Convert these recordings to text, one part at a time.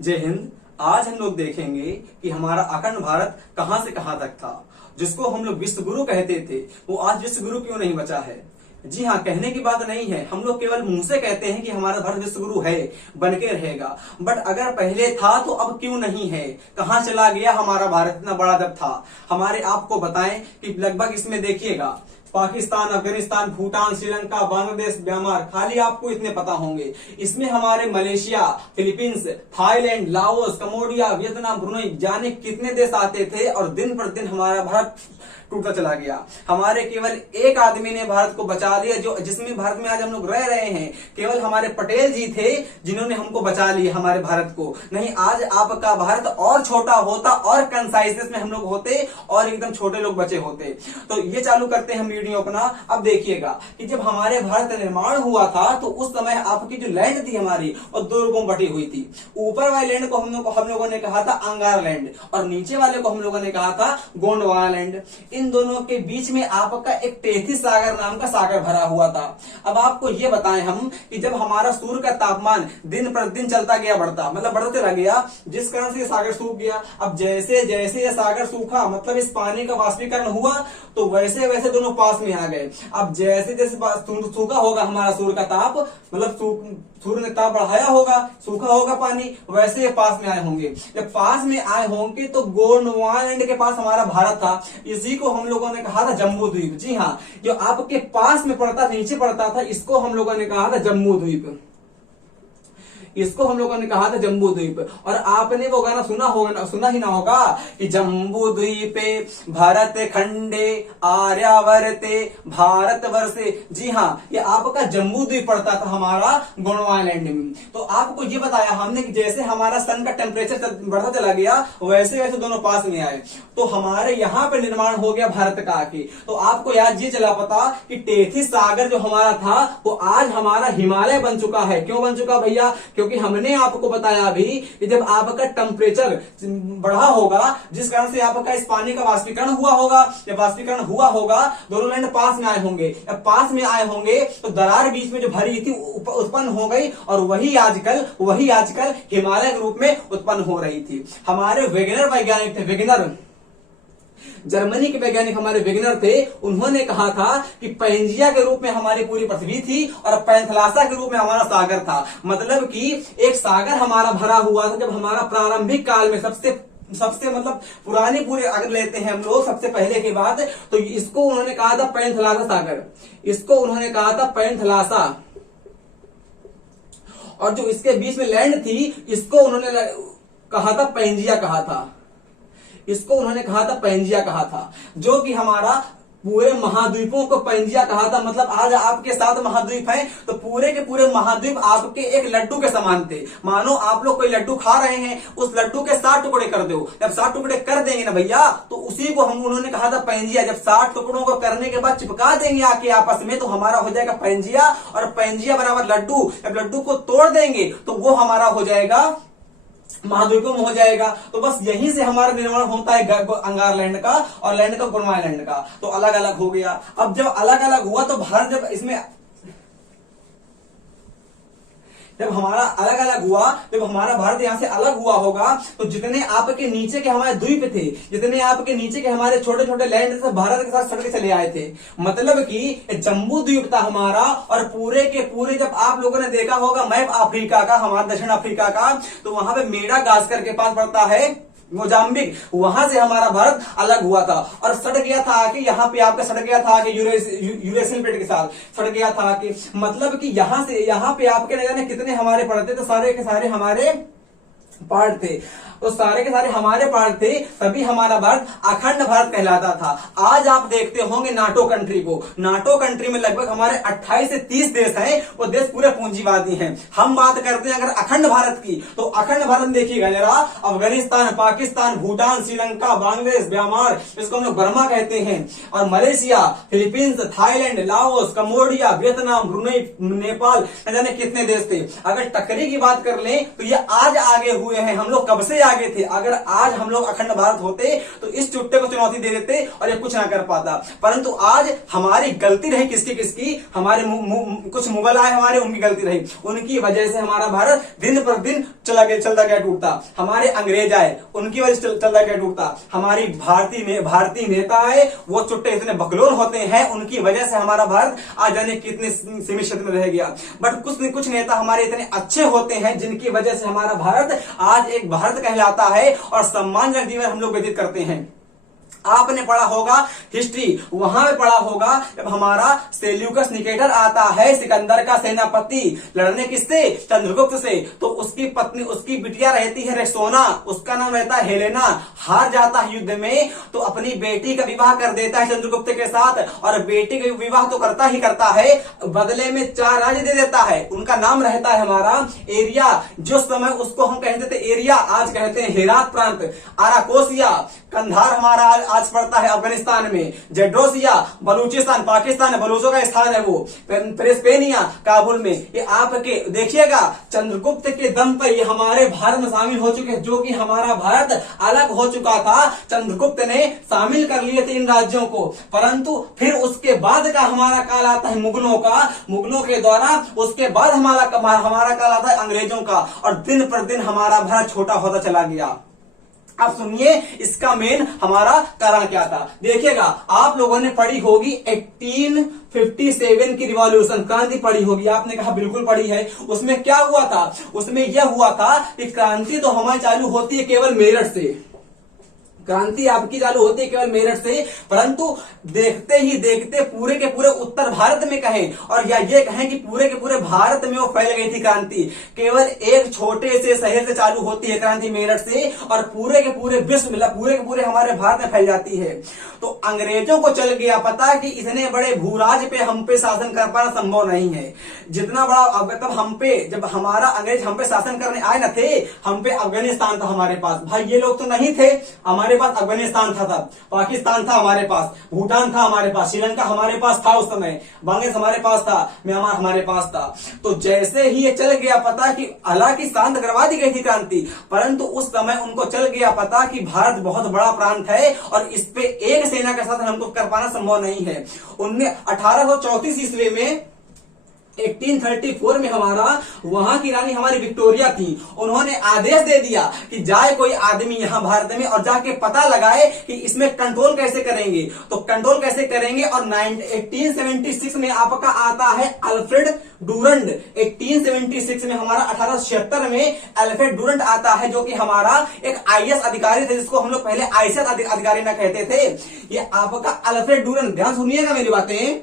जय हिंद। आज हम लोग देखेंगे कि हमारा अखंड भारत कहां से कहां तक था। जिसको हम लोग विश्व गुरु कहते थे वो आज विश्व गुरु क्यों नहीं बचा है। जी हाँ, कहने की बात नहीं है, हम लोग केवल मुंह से कहते हैं कि हमारा भारत विश्व गुरु है, बनके रहेगा। बट अगर पहले था तो अब क्यों नहीं है, कहां चला गया हमारा भारत इतना बड़ा जब था। हमारे आपको बताएं कि लगभग इसमें देखिएगा पाकिस्तान, अफगानिस्तान, भूटान, श्रीलंका, बांग्लादेश, म्यांमार, खाली आपको इतने पता होंगे। इसमें हमारे Malaysia, Philippines, Thailand, Laos, Cambodia, Vietnam, Brunei, जाने कितने देश आते थे और दिन पर दिन हमारा भारत टूटता चला गया। हमारे केवल एक आदमी ने भारत को बचा लिया, जो जिसमें भारत में आज हम लोग रह रहे हैं। केवल हमारे पटेल जी थे जिन्होंने हमको बचा लिया हमारे भारत को। नहीं, आज आपका भारत और छोटा होता और कंसाइजनेस में हम लोग होते और एकदम छोटे लोग बचे होते। तो ये चालू करते हैं हम वीडियो अपना। अब देखिएगा कि जब हमारे भारत निर्माण हुआ था तो उस समय आपकी जो लैंड थी हमारी और दो रूपों में बटी हुई थी। ऊपर वाले लैंड को हम लोगों ने कहा था अंगार लैंड और नीचे वाले को हम लोगों ने कहा था गोंडवाना लैंड। इन दोनों के बीच में आपका एक तेथिस सागर नाम का सागर भरा हुआ था। अब आपको ये बताएं हम कि जब हमारा सूर्य का तापमान दिन प्रतिदिन चलता गया, बढ़ता चला गया, जिस कारण से ये सागर सूख गया। अब जैसे जैसे ये सागर सूखा, मतलब इस पानी का वाष्पीकरण हुआ, तो वैसे वैसे दोनों पास में आ गए। अब जैसे जैसे सूखा होगा हमारा सूर्य का ताप, मतलब सूर्य ने ताप बढ़ाया होगा, सूखा होगा पानी, वैसे ये पास में आए होंगे। जब पास में आए होंगे तो गोंडवाना लैंड के पास हमारा भारत था। इसी को हम लोगों ने कहा था जम्बू द्वीप। जी हाँ, जो आपके पास में पड़ता, नीचे पड़ता था, इसको हम लोगों ने कहा था जम्बू द्वीप। इसको हम लोगों ने कहा था जम्बू द्वीप। और आपने वो गाना सुना ही ना होगा कि जम्बू द्वीपे भारत खंडे आर्यावर्ते भारत वर्षे। जी हाँ, ये आपका जम्बू द्वीप पड़ता था हमारा गोंडवाना लैंड में। तो आपको ये बताया हमने कि जैसे हमारा सन का टेम्परेचर बढ़ता चला गया वैसे वैसे दोनों पास में आए, तो हमारे यहाँ पे निर्माण हो गया भारत का आके। तो आपको याद ये चला पता कि तेथिस सागर जो हमारा था वो आज हमारा हिमालय बन चुका है। क्यों बन चुका भैया? क्योंकि हमने आपको बताया अभी कि जब आपका टेम्परेचर बढ़ा होगा, जिस कारण से आपका इस पानी का वाष्पीकरण हुआ होगा, जब वाष्पीकरण हुआ होगा दोनों लैंड पास में आए होंगे। जब पास में आए होंगे तो दरार बीच में जो भरी थी उत्पन्न हो गई और वही आजकल हिमालय के रूप में उत्पन्न हो रही थी। हमारे वेगनर वैज्ञानिक थे, जर्मनी के वैज्ञानिक हमारे वेगनर थे। उन्होंने कहा था कि पैंजिया के रूप में हमारी पूरी पृथ्वी थी और पैंथलासा के रूप में हमारा सागर था। मतलब कि एक सागर हमारा भरा हुआ था। जब हमारा प्रारंभिक काल में सबसे मतलब पुरानी पूरी अगर लेते हैं हम लोग सबसे पहले की बात, तो इसको उन्होंने कहा था पैंथलासा सागर। इसको उन्होंने कहा था पैंथलासा। और जो इसके बीच में लैंड थी इसको उन्होंने कहा था पैंजिया कहा था। इसको उन्होंने कहा था पैंजिया कहा था, जो कि हमारा पूरे महाद्वीपों को पैंजिया कहा था। मतलब आज आपके 7 महाद्वीप हैं तो पूरे के पूरे महाद्वीप आपके एक लड्डू के समान थे। मानो आप लोग कोई लड्डू खा रहे हैं, उस लड्डू के 7 टुकड़े कर दो। जब 7 टुकड़े कर देंगे ना भैया, तो उसी को उन्होंने कहा था पैंजिया। जब 7 टुकड़ों को करने के बाद चिपका देंगे आके आपस में, तो हमारा हो जाएगा पैंजिया। और पैंजिया बराबर लड्डू। जब लड्डू को तोड़ देंगे तो वो हमारा हो जाएगा महाद्वीपों में हो जाएगा। तो बस यहीं से हमारा निर्माण होता है अंगार लैंड का और लैंड का गोंडवाना लैंड का। तो अलग अलग हो गया। अब जब अलग अलग हुआ तो भारत जब हमारा अलग अलग हुआ, जब हमारा भारत यहां से अलग हुआ होगा, तो जितने आपके नीचे के हमारे द्वीप थे, जितने आपके नीचे के हमारे छोटे छोटे लैंड थे, भारत के साथ सटके चले आए थे। मतलब कि जम्बू द्वीप था हमारा। और पूरे के पूरे जब आप लोगों ने देखा होगा मैप अफ्रीका का, हमारा दक्षिण अफ्रीका का, तो वहां पे मेडागास्कर के पास पड़ता है मोजाम्बिक। वहां से हमारा भारत अलग हुआ था और सट गया था आके यहाँ पे आपका सट गया था आके यूरेशियन प्लेट के साथ सट गया था आके। मतलब कि यहाँ पे आपके न जाने कितने हमारे पड़ते, तो सारे के सारे हमारे पार्ट थे। तो सारे के सारे हमारे पार्ट थे, तभी हमारा भारत अखंड भारत कहलाता था। आज आप देखते होंगे नाटो कंट्री को, नाटो कंट्री में लगभग हमारे 28 से 30 देश हैं। वो देश पूरे पूंजीवादी हैं। हम बात करते हैं अगर अखंड भारत की, तो अखंड भारत देखिएगा जरा, अफगानिस्तान, पाकिस्तान, भूटान, श्रीलंका, बांग्लादेश, म्यांमार, इसको हम लोग बर्मा कहते हैं, और Malaysia, Philippines, Thailand, Laos, Cambodia, Vietnam, Brunei, Nepal, न जाने कितने देश थे। अगर टकरी की बात कर लें तो ये आज आगे हुए हैं। हम लोग कब से आगे आगे थे। अगर आज हम लोग अखंड भारत होते तो इस चुट्टे को चुनौती दे देते और ये कुछ ना कर पाता। परंतु आज हमारी गलती रही, किसकी किसकी, हमारे कुछ मुगल आए हमारे, उनकी गलती रही, उनकी वजह से हमारा भारत दिन पर दिन चलता गया टूटता। हमारे अंग्रेज आए, उनकी वजह से चलता गया टूटता। हमारी भारतीय नेता आए, वो चुट्टे इतने बकलोल होते हैं, उनकी वजह से हमारा भारत आज जाने कितने सीमित क्षेत्र में रह गया। बट कुछ नेता हमारे इतने अच्छे होते हैं जिनकी वजह से हमारा भारत आज एक भारत कहलाता है और सम्मानजनक जीवन हम लोग व्यतीत करते हैं। आपने पढ़ा होगा हिस्ट्री, वहां पे पढ़ा होगा जब हमारा सेल्यूकस निकेटर आता है, सिकंदर का सेनापति, लड़ने किससे, चंद्रगुप्त से, तो उसकी पत्नी, उसकी बिटिया रहती है रेक्सोना, उसका नाम रहता है हेलेना, हार जाता है युद्ध में तो अपनी बेटी का विवाह कर देता है चंद्रगुप्त के साथ, और बेटी का विवाह तो करता ही करता है, बदले में 4 राज्य दे देता है। उनका नाम रहता है हमारा एरिया, जो समय उसको हम कहते थे एरिया, आज कहते हैं हेरात प्रांत, आराकोसिया, कंधार हमारा आज पड़ता है अफगानिस्तान में, जेड्रोसिया बलूचिस्तान पाकिस्तान, बलूचों का स्थान है वो, प्रेस्पेनिया काबुल में। ये आपके देखिएगा चंद्रगुप्त के दम पर ये हमारे भारत में शामिल हो चुके हैं, जो कि हमारा भारत अलग हो चुका था, चंद्रगुप्त ने शामिल कर लिए थे इन राज्यों को। परंतु फिर उसके बाद का हमारा काल आता है मुगलों का, मुगलों के द्वारा, उसके बाद हमारा काल आता है अंग्रेजों का, और दिन पर दिन हमारा भारत छोटा होता चला गया। अब सुनिए इसका मेन हमारा कारण क्या था। देखिएगा आप लोगों ने पढ़ी होगी 1857 की रिवॉल्यूशन, क्रांति पढ़ी होगी, आपने कहा बिल्कुल पढ़ी है। उसमें क्या हुआ था, उसमें यह हुआ था कि क्रांति तो हमारी चालू होती है केवल मेरठ से, क्रांति आपकी चालू होती है केवल मेरठ से, परंतु देखते ही देखते पूरे के पूरे उत्तर भारत में कहें और या ये कहें कि पूरे के पूरे भारत में वो फैल गई थी क्रांति। केवल एक छोटे से शहर से चालू होती है क्रांति मेरठ से, और पूरे के पूरे विश्व में, पूरे के पूरे हमारे भारत में फैल जाती है। तो अंग्रेजों को चल गया पता कि इतने बड़े भूराज पे हम पे शासन कर पाना संभव नहीं है। जितना बड़ा तब हम पे, जब हमारा अंग्रेज हम पे शासन करने आए न थे, हम पे अफगानिस्तान था हमारे पास, भाई ये लोग तो नहीं थे, हमारे पास अफगानिस्तान था, तब पाकिस्तान था हमारे पास, भूटान था हमारे पास, श्रीलंका हमारे पास था उस समय, बांग्लादेश हमारे पास था, म्यांमार हमारे पास था। तो जैसे ही ये चल गया पता कि हालांकि शांत करवा दी गई थी क्रांति, परंतु उस समय उनको चल गया पता कि भारत बहुत बड़ा प्रांत है और इस पे एक सेना के साथ हमको कर पाना संभव नहीं है। 1834 ईस्वी में 1834 में हमारा वहां की रानी हमारी विक्टोरिया थी, उन्होंने आदेश दे दिया कि जाए कोई आदमी यहां भारत में और जाके पता लगाए कि इसमें कंट्रोल कैसे करेंगे। तो कंट्रोल कैसे करेंगे, और 1876 में आपका आता है अल्फ्रेड डूरंड, 1876 में हमारा 1876 में अल्फ्रेड डूरंड आता है, जो कि हमारा एक आईएएस अधिकारी थे, जिसको हम लोग पहले आईसीएस अधिकारी ना कहते थे। ये आपका अल्फ्रेड डूरंड, ध्यान सुनिएगा मेरी बातें,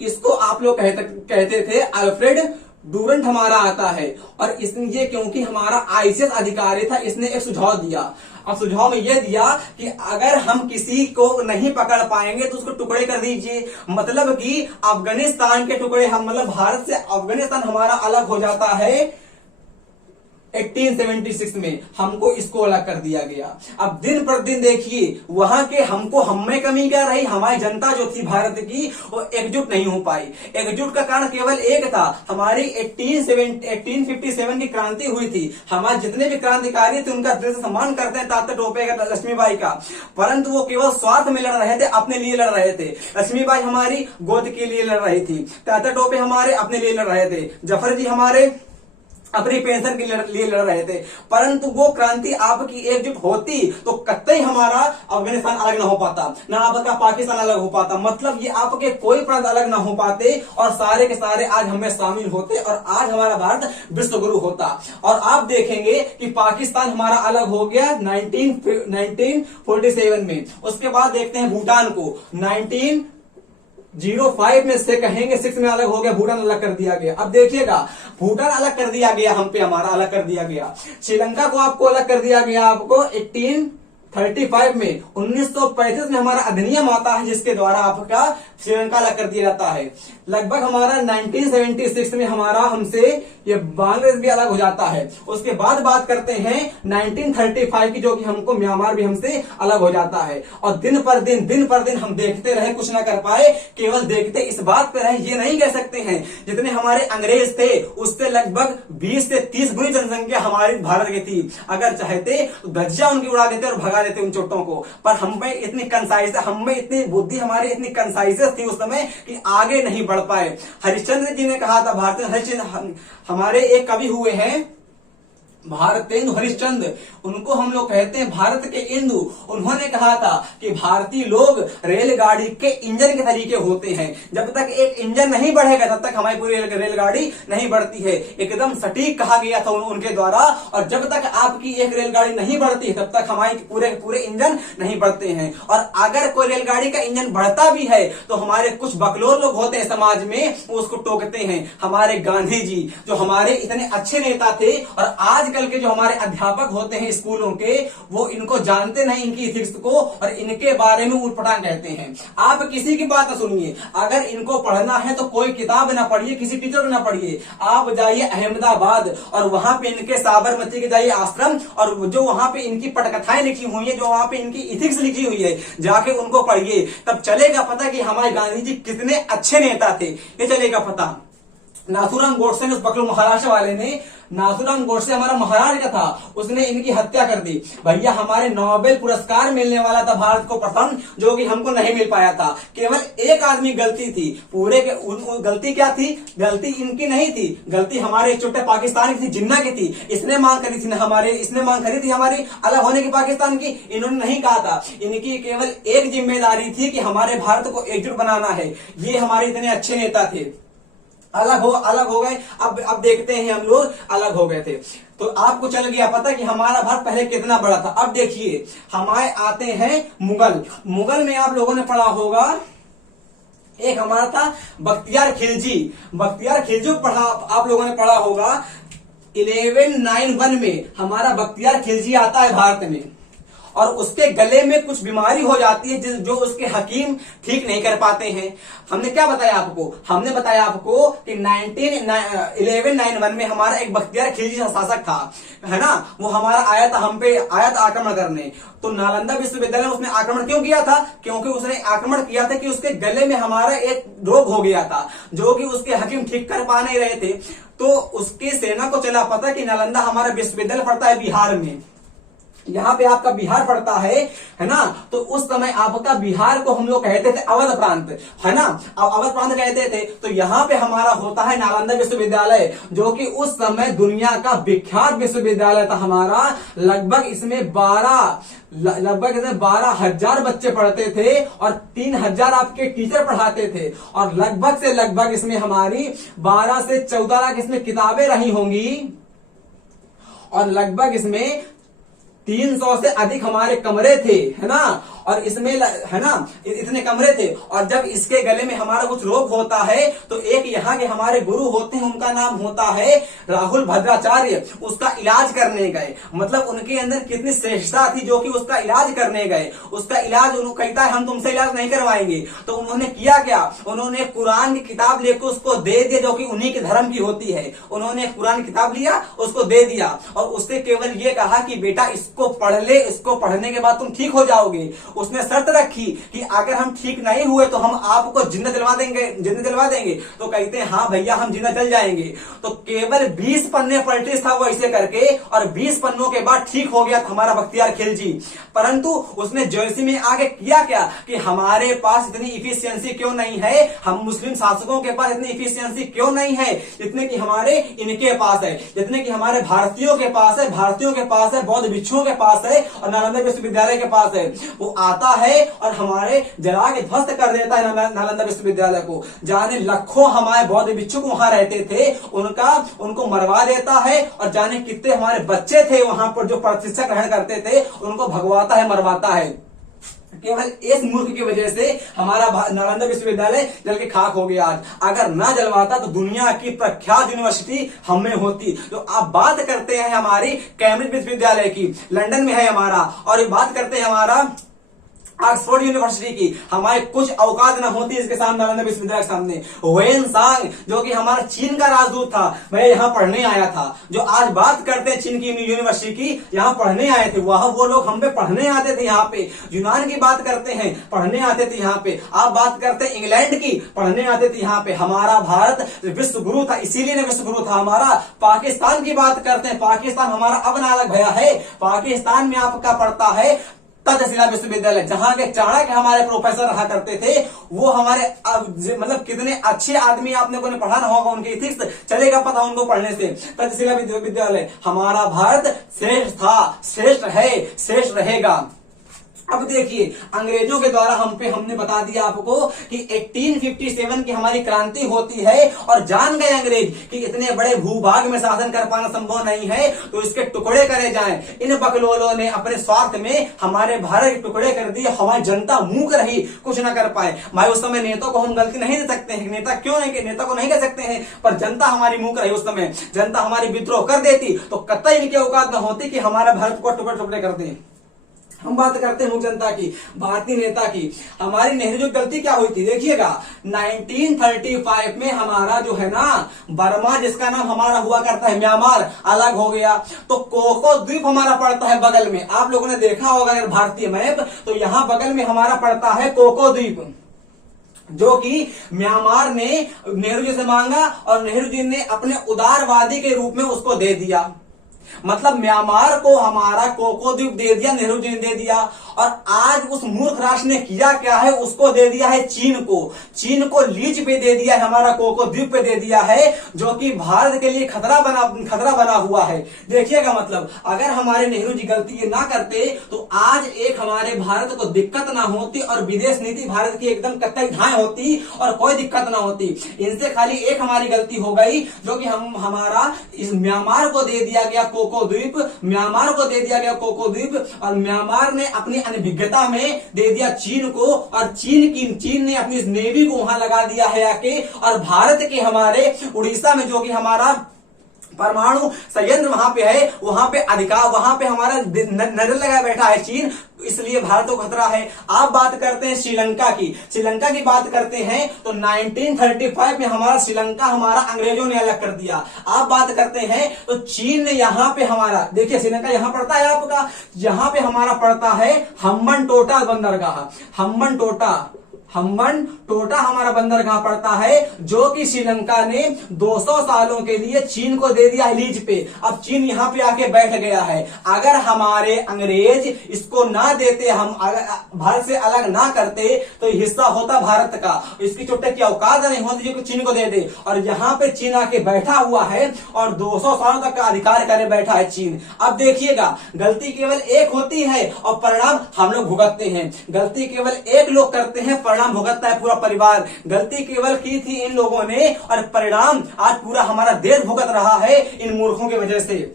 इसको आप लोग कहते थे अल्फ्रेड डूरंट हमारा आता है। और इसने ये क्योंकि हमारा आईसीएस अधिकारी था, इसने एक सुझाव दिया। अब सुझाव में यह दिया कि अगर हम किसी को नहीं पकड़ पाएंगे तो उसको टुकड़े कर दीजिए, मतलब कि अफगानिस्तान के टुकड़े, हम मतलब भारत से अफगानिस्तान हमारा अलग हो जाता है 1876 में, हमको इसको अलग कर दिया गया। अब दिन पर दिन देखिए वहां के हम में कमी क्या रही, हमारी जनता जो थी भारत की वो एकजुट नहीं हो पाई। एकजुट का कारण केवल एक था, हमारी 1857 की क्रांति हुई थी। हमारे जितने भी क्रांतिकारी थे उनका दिल से सम्मान करते हैं तात्या टोपे का, लक्ष्मीबाई का, परंतु वो केवल स्वार्थ में लड़ रहे थे, अपने लिए लड़ रहे थे। लक्ष्मीबाई हमारी गोद के लिए लड़ रही थी, तात्या टोपे हमारे अपने लिए लड़ रहे थे, जफर जी हमारे अपनी पेंशन के लिए लड़ रहे थे। परंतु वो क्रांति आपकी एकजुट होती तो कतई हमारा अफगानिस्तान अलग ना हो पाता, ना आपका पाकिस्तान अलग हो पाता, मतलब ये आपके कोई प्रांत अलग ना हो पाते और सारे के सारे आज हमें शामिल होते और आज हमारा भारत विश्व गुरु होता। और आप देखेंगे कि पाकिस्तान हमारा अलग हो गया 1947 में। उसके बाद देखते हैं भूटान को 1905 में से कहेंगे 6 में अलग हो गया, भूटान अलग कर दिया गया। अब देखिएगा भूटान अलग कर दिया गया, हम पे हमारा अलग कर दिया गया। श्रीलंका को आपको अलग कर दिया गया, आपको 1835 में। 1935 में हमारा अधिनियम आता है जिसके द्वारा आपका श्रीलंका अलग कर दिया जाता है। लगभग हमारा 1976 में हमारा हमसे ये बांग्लादेश भी अलग हो जाता है। उसके बाद बात करते हैं 1935 की, जो कि हमको म्यांमार भी हमसे अलग हो जाता है। और दिन पर दिन हम देखते रहे, कुछ ना कर पाए, केवल देखते इस बात पे रहे। ये नहीं कह सकते हैं जितने हमारे अंग्रेज थे उससे लगभग 20 से 30 गुनी जनसंख्या हमारी भारत की थी। अगर चाहते तो धज्जियां उनकी उड़ा देते और भगा देते उन चोटों को, पर हम में इतनी कंसाइज, हम में इतनी बुद्धि, हमारी इतनी कंसाइजेस थी उस समय कि आगे नहीं बढ़ पाए। हरिश्चंद्र जी ने कहा था, भारतीय हरिश्चंद्र हमारे एक कवि हुए हैं भारतेंदु हरिश्चंद्र, उनको हम लोग कहते हैं भारत के इंदु। उन्होंने कहा था कि भारतीय लोग रेलगाड़ी के इंजन के तरीके होते हैं, जब तक एक इंजन नहीं बढ़ेगा तब तक हमारी पूरी रेलगाड़ी नहीं बढ़ती है। एकदम सटीक कहा गया था उनके द्वारा। और जब तक आपकी एक रेलगाड़ी नहीं बढ़ती है तब तक हमारे पूरे पूरे इंजन नहीं बढ़ते हैं। और अगर कोई रेलगाड़ी का इंजन बढ़ता भी है तो हमारे कुछ बकलोल लोग होते हैं समाज में, वो उसको टोकते हैं। हमारे गांधी जी जो हमारे इतने अच्छे नेता थे, और आज के जो हमारे अध्यापक होते हैं स्कूलों के, वो इनको जानते नहीं, इनकी इथिक्स को, और इनके बारे में उठपटांग कहते हैं। आप किसी की बात न सुनिए, अगर इनको पढ़ना है तो कोई किताब ना पढ़िए, किसी टीचर को ना पढ़िए, आप जाइए अहमदाबाद और वहां पे इनके साबरमती के जाइए आश्रम, और जो वहां पे इनकी पटकथाएं लिखी हुई है, जो वहां पे इनकी इथिक्स लिखी हुई है, जाके उनको पढ़िए, तब चलेगा पता कि हमारे गांधी जी कितने अच्छे नेता थे, ये चलेगा पता। नाथूराम गोडसे ने, उस बकलो महाराष्ट्र वाले ने, नाथूराम गोडसे हमारा महाराज का था, उसने इनकी हत्या कर दी। भैया हमारे नोबेल पुरस्कार मिलने वाला था भारत को प्रथम, जो कि हमको नहीं मिल पाया था। केवल एक आदमी गलती थी, पूरे के गलती क्या थी? गलती इनकी नहीं थी, गलती हमारे छोटे पाकिस्तान की थी, जिन्ना की थी। इसने मांग करी थी इसने मांग करी थी हमारी अलग होने की पाकिस्तान की, इन्होंने नहीं कहा था। इनकी केवल एक जिम्मेदारी थी कि हमारे भारत को एकजुट बनाना है। ये हमारे इतने अच्छे नेता थे, अलग हो गए। अब देखते हैं हम लोग अलग हो गए थे, तो आपको चल गया पता कि हमारा भारत पहले कितना बड़ा था। अब देखिए हमारे आते हैं मुगल में आप लोगों ने पढ़ा होगा, एक हमारा था बख्तियार खिलजी को पढ़ा, आप लोगों ने पढ़ा होगा। 1191 में हमारा बख्तियार खिलजी आता है भारत में, और उसके गले में कुछ बीमारी हो जाती है जो उसके हकीम ठीक नहीं कर पाते हैं। हमने क्या बताया आपको? हमने बताया आपको कि 1191 में हमारा एक बख्तियार खिलजी शासक था, है ना, वो हमारा आया था, हम पे आया था आक्रमण करने। तो नालंदा विश्वविद्यालय में उसने आक्रमण क्यों किया था? क्योंकि उसने आक्रमण किया था कि उसके गले में हमारा एक रोग हो गया था, जो कि उसके हकीम ठीक कर पा नहीं रहे थे। तो उसकी सेना को चला पता कि नालंदा हमारा विश्वविद्यालय पड़ता है बिहार में, यहाँ पे आपका बिहार पड़ता है ना। तो उस समय आपका बिहार को हम लोग कहते थे अवध प्रांत, है ना, अवध प्रांत कहते थे। तो यहाँ पे हमारा होता है नालंदा विश्वविद्यालय, जो कि उस समय दुनिया का विख्यात विश्वविद्यालय था हमारा। लगभग इसमें 12,000 बच्चे पढ़ते थे, और 3,000 आपके टीचर पढ़ाते थे, और लगभग से लगभग इसमें हमारी 12 से 14 लाख इसमें किताबें रही होंगी, और लगभग इसमें 300 से अधिक हमारे कमरे थे, है ना। और इसमें है ना इतने कमरे थे। और जब इसके गले में हमारा कुछ रोग होता है तो एक यहाँ के हमारे गुरु होते हैं, उनका नाम होता है राहुल भद्राचार्य, उसका इलाज करने गए। मतलब उनके अंदर कितनी श्रेष्ठता थी जो कि उसका इलाज करने गए। उसका इलाज उन्होंने कहता है हम तुमसे इलाज नहीं करवाएंगे। तो उन्होंने किया क्या? उन्होंने कुरान की किताब लेकर उसको दे दिया, जो कि उन्हीं के धर्म की होती है। उन्होंने कुरान की किताब लिया, उसको दे दिया, और उससे केवल ये कहा कि बेटा इसको पढ़ ले, इसको पढ़ने के बाद तुम ठीक हो जाओगे। उसने शर्त रखी कि अगर हम ठीक नहीं हुए तो हम आपको जिंदा दिलवा देंगे। तो कहते हैं हाँ भैया हम जिंदा चल जाएंगे। तो केवल 20 पन्ने पलटे था वो ऐसे करके, और 20 पन्नों के बाद ठीक हो गया था हमारा बख्तियार खिलजी। परंतु उसने जर्सी में आगे किया क्या कि हमारे पास इतनी इफिशियंसी क्यों नहीं है, हम मुस्लिम शासकों के पास इतनी इफिशियंसी क्यों नहीं है जितने कि हमारे इनके पास है, जितने कि हमारे भारतीयों के पास है, बौद्ध भिक्षुओं के पास है, और नालंदा विश्वविद्यालय के पास है। वो आता है और हमारे जला के ध्वस्त कर देता है नालंदा विश्वविद्यालय को। जाने लाखों हमारे बौद्ध भिक्षुक वहां रहते थे, उनको मरवा देता है, और जाने कितने हमारे बच्चे थे वहां पर जो शिक्षा ग्रहण करते थे उनको भगवाता है, मरवाता है। केवल इस मूर्ख की वजह से हमारा नालंदा विश्वविद्यालय जल के खाक हो गया। आज अगर ना जलवाता तो दुनिया की प्रख्यात यूनिवर्सिटी हमें होती। तो आप बात करते हैं हमारी कैम्ब्रिज विश्वविद्यालय की, लंदन में है हमारा, और ये बात करते हैं हमारा ऑक्सफोर्ड यूनिवर्सिटी की हमारे कुछ औकात न होती इसके सामने, नालंदा विश्वविद्यालय के सामने। वेन सांग जो कि हमारा चीन का राजदूत था, वह यहाँ पढ़ने आया था। जो आज बात करते हैं चीन की यूनिवर्सिटी की, यहाँ पढ़ने आए थे, वह वो लोग हम पे पढ़ने आते थे। यहाँ पे यूनान की बात करते हैं, पढ़ने आते थे यहाँ पे। आप बात करते हैं इंग्लैंड की, पढ़ने आते थे यहाँ पे। हमारा भारत विश्व गुरु था, इसीलिए ना विश्व गुरु था हमारा। पाकिस्तान की बात करते हैं, पाकिस्तान हमारा अब नालक भया है। पाकिस्तान में आपका पढ़ता है तक्षशिला विश्वविद्यालय, जहां के चाणक्य हमारे प्रोफेसर रहा करते थे। वो हमारे मतलब कितने अच्छे आदमी आपने को पढ़ा ना होगा, उनके इथिक्स चलेगा पता उनको पढ़ने से। तक्षशिला विश्वविद्यालय, हमारा भारत श्रेष्ठ था, श्रेष्ठ है, श्रेष्ठ रहेगा। अब देखिए, अंग्रेजों के द्वारा हमने बता दिया आपको कि 1857 की हमारी क्रांति होती है, और जान गए अंग्रेज कि इतने बड़े भूभाग में शासन कर पाना संभव नहीं है, तो इसके टुकड़े करे जाएं। इन बकलोलों ने अपने स्वार्थ में हमारे भारत के टुकड़े कर दिए। हमारी जनता मूक रही, कुछ ना कर पाए। भाई उस समय नेता को हम गलती नहीं दे सकते हैं, नेता क्यों नहीं, नेता को नहीं कह सकते हैं, पर जनता हमारी मूक रही। उस समय जनता हमारी विद्रोह कर देती तो कतई इनकी औकात न होती कि हमारा भारत को टुकड़े टुकड़े कर दें। हम बात करते हैं मुख्य जनता की, भारतीय नेता की। हमारी नेहरू जो गलती क्या हुई थी देखिएगा, 1935 में हमारा जो है ना बर्मा, जिसका नाम हमारा हुआ करता है म्यांमार, अलग हो गया। तो कोको द्वीप हमारा पड़ता है बगल में। आप लोगों ने देखा होगा अगर भारतीय मैप, तो यहां बगल में हमारा पड़ता है कोको द्वीप, जो कि म्यांमार ने नेहरू जी से मांगा और नेहरू जी ने अपने उदारवादी के रूप में उसको दे दिया। मतलब म्यांमार को हमारा कोको द्वीप दे दिया, नेहरू जी ने दे दिया। और आज उस मूर्ख राष्ट्र ने किया क्या है, उसको दे दिया है चीन को। चीन को लीज पे दे दिया है, हमारा कोको द्वीप पे दे दिया है, जो कि भारत के लिए खतरा बना हुआ है। देखिएगा, मतलब अगर हमारे नेहरू जी गलती ये ना करते तो आज एक हमारे भारत को दिक्कत ना होती, और विदेश नीति भारत की एकदम कतई ढाई होती और कोई दिक्कत ना होती। इनसे खाली एक हमारी गलती हो गई, जो कि हमारा इस म्यांमार को दे दिया गया कोको द्वीप, म्यांमार को दे दिया गया कोको द्वीप, और म्यांमार ने अपनी अनभिज्ञता में दे दिया चीन को, और चीन ने अपनी नेवी को वहां लगा दिया है आके। और भारत के हमारे उड़ीसा में जो कि हमारा परमाणु संयंत्र वहां पे है, वहां पे अधिकार, वहां पे हमारा नजर लगाया बैठा है चीन, इसलिए भारत को खतरा है। आप बात करते हैं श्रीलंका की, श्रीलंका की बात करते हैं तो 1935 में हमारा श्रीलंका हमारा अंग्रेजों ने अलग कर दिया। आप बात करते हैं तो चीन ने यहां पे हमारा, देखिए श्रीलंका यहां पड़ता है आपका, यहां पे हमारा पड़ता है हम्बनटोटा बंदरगाह। हम्बनटोटा हमारा बंदरगाह पड़ता है, जो कि श्रीलंका ने 200 सालों के लिए चीन को दे दिया लीज पे। अब चीन यहां पे आके बैठ गया है। अगर हमारे अंग्रेज इसको ना देते, हम भारत से अलग ना करते, तो हिस्सा होता भारत का। इसकी चुट्टे की औकात नहीं होती जो चीन को दे दे। और यहाँ पे चीन आके बैठा हुआ है और 200 सालों तक का अधिकार करे बैठा है चीन। अब देखिएगा, गलती केवल एक होती है और परिणाम हम लोग भुगतते हैं। गलती केवल एक लोग करते हैं, परिणाम भुगतता है पूरा परिवार। गलती केवल की थी इन लोगों ने, और परिणाम आज पूरा हमारा देश भुगत रहा है इन मूर्खों की वजह से।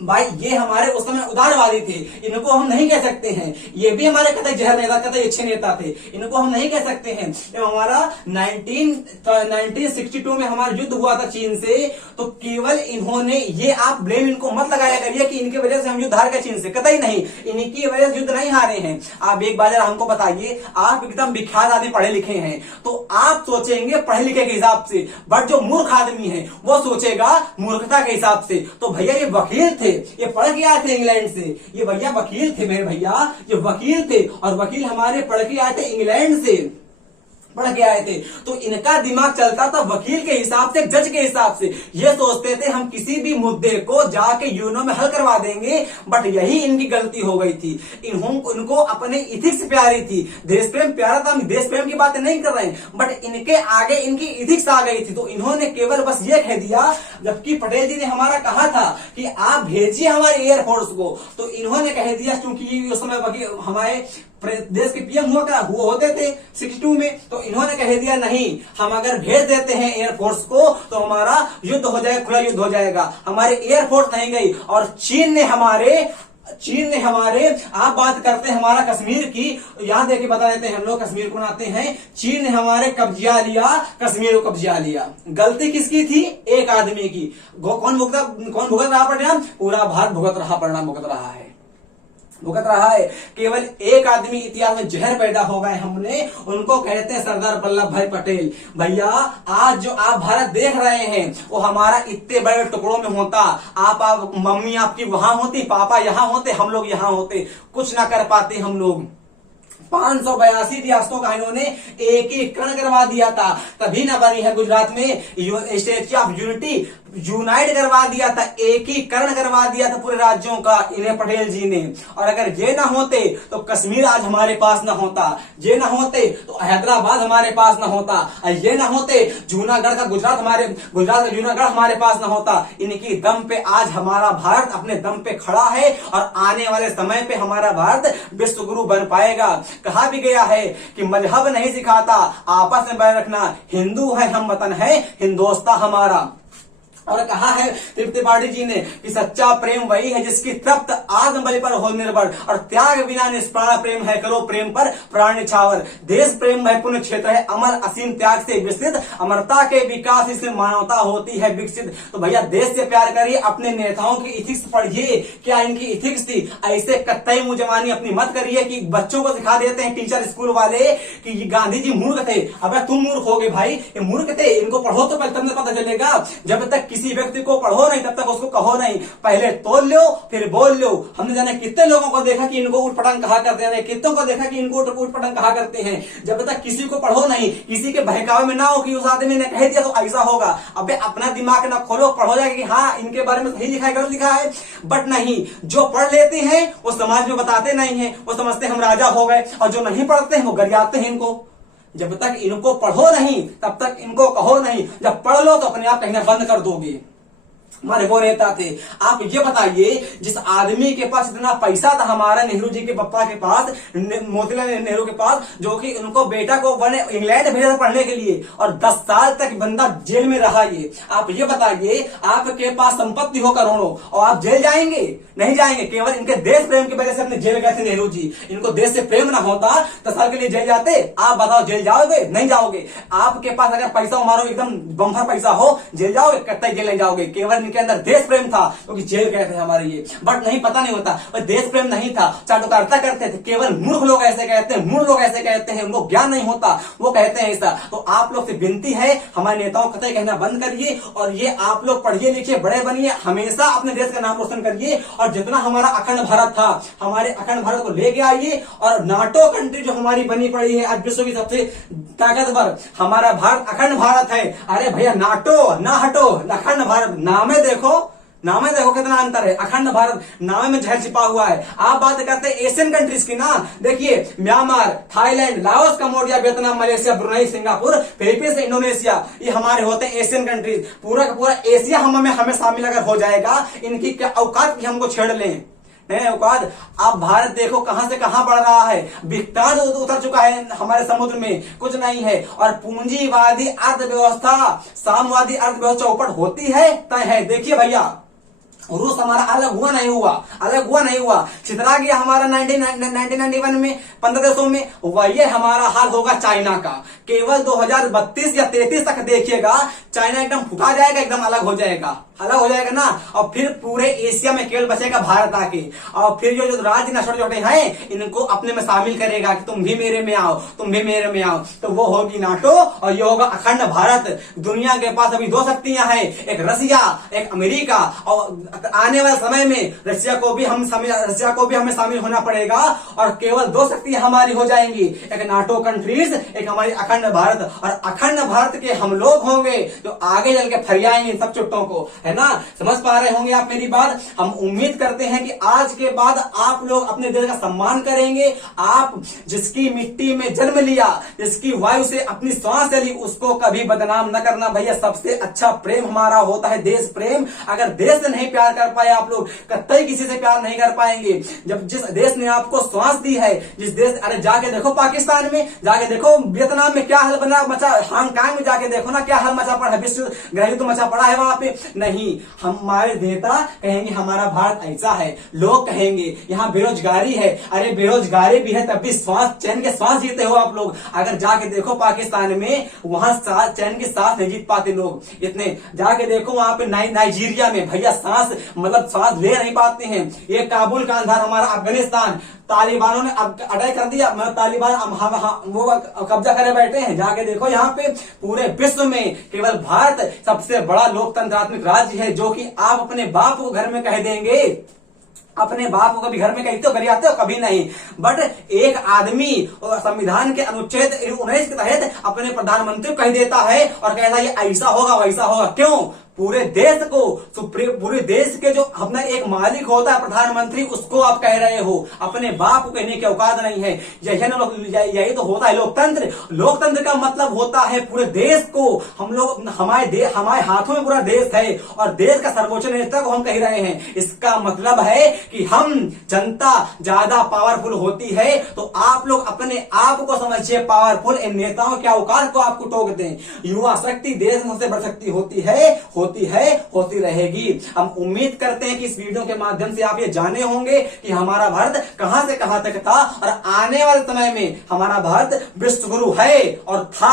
भाई ये हमारे उस समय उदारवादी थे, इनको हम नहीं कह सकते हैं। ये भी हमारे कतई जहर नेता, कतई अच्छे नेता थे, इनको हम नहीं कह सकते हैं। जब हमारा 1962 में हमारा युद्ध हुआ था चीन से, तो केवल इन्होंने, ये आप ब्लेम इनको मत लगाया करिए कि इनकी वजह से हम युद्ध हार गए चीन से, कतई नहीं। इनकी वजह से युद्ध नहीं हारे हैं। आप एक बार हमको बताइए, आप एकदम विख्यात आदमी, पढ़े लिखे हैं, तो आप सोचेंगे पढ़े लिखे के हिसाब से, बट जो मूर्ख आदमी है वो सोचेगा मूर्खता के हिसाब से। तो भैया ये वकील थे, ये पढ़ के आए थे इंग्लैंड से, ये भैया वकील थे, मेरे भैया ये वकील थे, और वकील हमारे पढ़ के आए थे इंग्लैंड से, पढ़ के आए थे। तो इनका दिमाग चलता था वकील के हिसाब से, जज के हिसाब से। ये सोचते थे हम किसी भी मुद्दे को जाके यूनो में हल करवा देंगे, बट यही इनकी गलती हो गई थी। इनको अपने इथिक्स प्यारी थी, देश प्रेम प्यारा था। हम देश प्रेम की बातें नहीं कर रहे हैं, बट इनके आगे इनकी इथिक्स आ गई थी। तो इन्होंने केवल बस ये कह दिया, जबकि पटेल जी ने हमारा कहा था कि आप भेजिए हमारे एयरफोर्स को, तो इन्होंने कह दिया, क्योंकि उस समय हमारे देश के पीएम होते थे 62 में, तो इन्होंने कह दिया नहीं, हम अगर भेज देते हैं एयरफोर्स को तो हमारा युद्ध हो जाएगा, खुला युद्ध हो जाएगा। हमारे एयरफोर्स नहीं गई, और चीन ने हमारे आप बात करते हैं हमारा कश्मीर की, यहां देखिए बता देते हैं हम लोग कश्मीर को आते हैं। चीन ने हमारे कब्जा लिया, कश्मीर को कब्जा लिया। गलती किसकी थी? एक आदमी की। कौन भुगत रहा परिणाम? पूरा भारत भुगत रहा, परिणाम भुगत रहा है। भुगत रहा है। केवल एक आदमी इतिहास में जहर पैदा हो गए हमने, उनको कहते हैं सरदार वल्लभ भाई पटेल। भैया आज जो आप भारत देख रहे हैं वो हमारा इतने बड़े टुकड़ों में होता, आप मम्मी आपकी वहां होती, पापा यहाँ होते, हम लोग यहाँ होते, कुछ ना कर पाते हम लोग। 582 रियासतों का इन्होंने एकीकरण करवा दिया था, तभी ना बनी है गुजरात में स्टैच्यू ऑफ यूनिटी, यूनाइट करवा दिया था, एकीकरण करवा दिया था पूरे राज्यों का इन्हें पटेल जी ने। और अगर ये ना होते तो कश्मीर आज हमारे पास ना होता, ये ना होते तो हैदराबाद हमारे पास ना होता, ये ना होते जूनागढ़ का गुजरात का जूनागढ़ हमारे पास ना होता। इनकी दम पे आज हमारा भारत अपने दम पे खड़ा है और आने वाले समय पे हमारा भारत विश्व गुरु बन पाएगा। कहा भी गया है कि मजहब नहीं सिखाता आपस में बैर रखना, हिंदू है हम, वतन है हिंदोस्ता हमारा। और कहा है त्रिपाठी जी ने कि सच्चा प्रेम वही है जिसकी तृप्त आत्म बलि पर हो निर्भर, और त्याग बिना निष्प्राण प्रेम है, करो प्रेम पर प्राण निछावर। देश प्रेम है पुण्य क्षेत्र है, अमर असीम त्याग से विस्तृत, अमरता के विकास इसमें मानवता होती है विकसित। तो भैया देश से प्यार करिए, अपने नेताओं की इथिक्स पढ़िए, क्या इनकी इथिक्स थी। ऐसे कत्तई मुंह जवानी अपनी मत करिए कि बच्चों को सिखा देते हैं टीचर स्कूल वाले कि गांधी जी मूर्ख थे। अब तुम मूर्ख हो गए भाई, ये मूर्ख थे, इनको पढ़ो तो तब पता चलेगा। जब तक किसी व्यक्ति को पढ़ो नहीं तब तक उसको कहो नहीं, पहले तोल लो फिर बोल लो। हमने जाने कितने लोगों को देखा कि इनको उठपटांग कहा करते हैं, कितनों को देखा कि इनको उठपटांग कहा करते हैं। जब तक किसी को पढ़ो नहीं, किसी के बहकावे में ना हो कि उस आदमी ने कह दिया तो ऐसा होगा, अबे अपना दिमाग ना खोलो, पढ़ो जाएगा कि हाँ इनके बारे में सही लिखा है गलत लिखा है। बट नहीं, जो पढ़ लेते हैं वो समाज में बताते नहीं है, वो समझते हम राजा हो गए, और जो नहीं पढ़ते हैं वो गरियाते हैं इनको। जब तक इनको पढ़ो नहीं तब तक इनको कहो नहीं, जब पढ़ लो तो अपने आप कहना बंद कर दोगे। हमारे वो नेता थे। आप ये बताइए, जिस आदमी के पास इतना पैसा था, हमारा नेहरू जी के पप्पा के पास, मोतीलाल नेहरू के पास, जो कि उनको बेटा को इंग्लैंड भेजा था पढ़ने के लिए, और 10 साल तक बंदा जेल में रहा। ये आप ये बताइए, आपके पास संपत्ति हो करोड़ों और आप जेल जाएंगे? नहीं जाएंगे। केवल इनके देश प्रेम की वजह से अपने जेल गए थे नेहरू जी। इनको देश से प्रेम ना होता 10 साल के लिए जेल जाते। आप बताओ जेल जाओगे? नहीं जाओगे। आपके पास अगर पैसा मारो एकदम बम्फर पैसा हो, जेल जाओगे? कतई जेल नहीं जाओगे। केवल इनके अंदर देश प्रेम था क्योंकि जेल गए थे हमारे ये, बट नहीं पता नहीं होता और देश प्रेम नहीं था, चाटुकारिता करते थे। केवल मूर्ख लोग ऐसे कहते हैं, मूर्ख लोग ऐसे कहते हैं, उनको ज्ञान नहीं होता, वो कहते हैं ऐसा। तो आप लोग से विनती है, हमारे नेताओं कतई कहना बंद करिए, और ये आप लोग पढ़िए लिखिए, बड़े बनिए, हमेशा अपने देश का नाम रोशन करिए, और जितना हमारा अखंड भारत था, हमारे अखंड भारत को लेके आइए। और नाटो कंट्री जो हमारी बनी पड़ी है आज विश्व की सबसे ताकतवर, हमारा भारत अखंड भारत है। अरे भैया नाटो ना हटो, अखंड भारत नामे देखो, नामे देखो कितना अंतर है। अखंड भारत नामे में जहर छिपा हुआ है। आप बात करते हैं एशियन कंट्रीज की ना, देखिए Myanmar, Thailand, Laos, Cambodia, Vietnam, Malaysia, Brunei, Singapore, Philippines, Indonesia, ये हमारे होते हैं एशियन कंट्रीज। पूरा का पूरा एशिया हमें शामिल अगर हो जाएगा, इनकी क्या औकात की हमको छेड़ लें, नहीं औकात। आप भारत देखो कहां से कहां बढ़ रहा है, बिकटान उतर चुका है हमारे समुद्र में, कुछ नहीं है। और पूंजीवादी अर्थव्यवस्था, साम्यवादी अर्थव्यवस्था चौपट होती है तय है। देखिए भैया, रूस हमारा अलग हुआ नहीं हुआ, छितरा गया हमारा 1991 में 15 देशों में। वही हमारा हाल होगा चाइना का। केवल 2032 या 33 तक देखिएगा, चाइना एकदम फुटा जाएगा, एकदम अलग हो जाएगा ना। और फिर पूरे एशिया में केवल बचेगा भारत आके, और फिर जो राज्य ना छोटे छोटे हैं इनको अपने में शामिल करेगा कि तुम भी मेरे में आओ, तुम भी मेरे में आओ। तो वो होगी नाटो और ये होगा अखंड भारत। दुनिया के पास अभी 2 शक्तियां हैं, एक रसिया, एक अमेरिका, और आने वाले समय में रसिया को भी हमें शामिल होना पड़ेगा, और केवल 2 शक्तियां हमारी हो जाएंगी, एक नाटो कंट्रीज, एक हमारी अखंड भारत। और अखंड भारत के हम लोग होंगे जो आगे चल के फरियाएंगे इन सब चुट्टों को, है ना। समझ पा रहे होंगे आप मेरी बात। हम उम्मीद करते हैं कि आज के बाद आप लोग अपने देश का सम्मान करेंगे। आप जिसकी मिट्टी में जन्म लिया, जिसकी वायु से अपनी सांस ली, उसको कभी बदनाम न करना भैया। सबसे अच्छा प्रेम हमारा होता है देश प्रेम। अगर देश से नहीं प्यार कर पाए आप लोग, कतई किसी से प्यार नहीं कर पाएंगे। जब जिस देश ने आपको सांस दी है, जिस देश, अरे जाके देखो पाकिस्तान में, जाके देखो वियतनाम में क्या हाल बना मचा, हांगकांग में जाके देखो ना क्या हाल मचा पड़ा है, विश्व ग्रह तो मचा पड़ा है वहां पे। नहीं नहीं, हमारे नेता कहेंगे हमारा भारत ऐसा है, लोग कहेंगे यहाँ बेरोजगारी है। अरे बेरोजगारी भी है तब भी श्वास चैन के श्वास जीते हो आप लोग। अगर जाके देखो पाकिस्तान में, वहां चैन के सांस नहीं जीत पाते लोग इतने। जाके देखो वहां पे नाइजीरिया में भैया सांस मतलब श्वास ले नहीं पाते हैं। ये काबुल का अंदर हमारा अफगानिस्तान, तालिबानों ने अब अटैक कर दिया, मतलब तालिबान वो कब्जा करे बैठे हैं। जाके देखो यहाँ पे पूरे विश्व में केवल भारत सबसे बड़ा लोकतंत्रात्मक राज्य है, जो कि आप अपने बाप को घर में कह देंगे, अपने बाप को कभी घर में कहते हो, कभी आते हो, कभी नहीं। बट एक आदमी संविधान के अनुच्छेद 19 के तहत अपने प्रधानमंत्री को कह देता है और कहता है ये ऐसा होगा वैसा होगा। क्यों? पूरे देश को, पूरे देश के जो अपना एक मालिक होता है प्रधानमंत्री, उसको आप कह रहे हो, अपने बाप को कहने की औकात नहीं है। यही तो होता है लोकतंत्र। लोकतंत्र का मतलब होता है पूरे देश को, हम लोग हमारे हाथों में पूरा देश है और देश का सर्वोच्च नेता को हम कह रहे हैं। इसका मतलब है कि हम जनता ज्यादा पावरफुल होती है, तो आप लोग अपने आप को समझिए पावरफुल। इन नेताओं के औकात को आपको टोक दें। युवा शक्ति देश में सबसे बड़ी शक्ति होती रहेगी। हम उम्मीद करते हैं कि इस वीडियो के माध्यम से आप ये जाने होंगे कि हमारा भारत कहां से कहां तक था और आने वाले समय में हमारा भारत विश्व गुरु है और था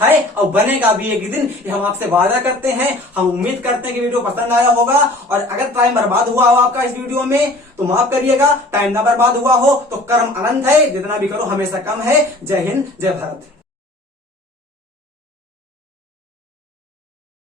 है और बनेगा भी एक दिन। ये हम आपसे वादा करते हैं। हम उम्मीद करते हैं कि वीडियो पसंद आया होगा और अगर टाइम बर्बाद हुआ हो आपका इस वीडियो में तो माफ करिएगा। टाइम ना बर्बाद हुआ हो तो कर्म अनंत है, जितना भी करो हमेशा कम है। जय हिंद, जय भारत।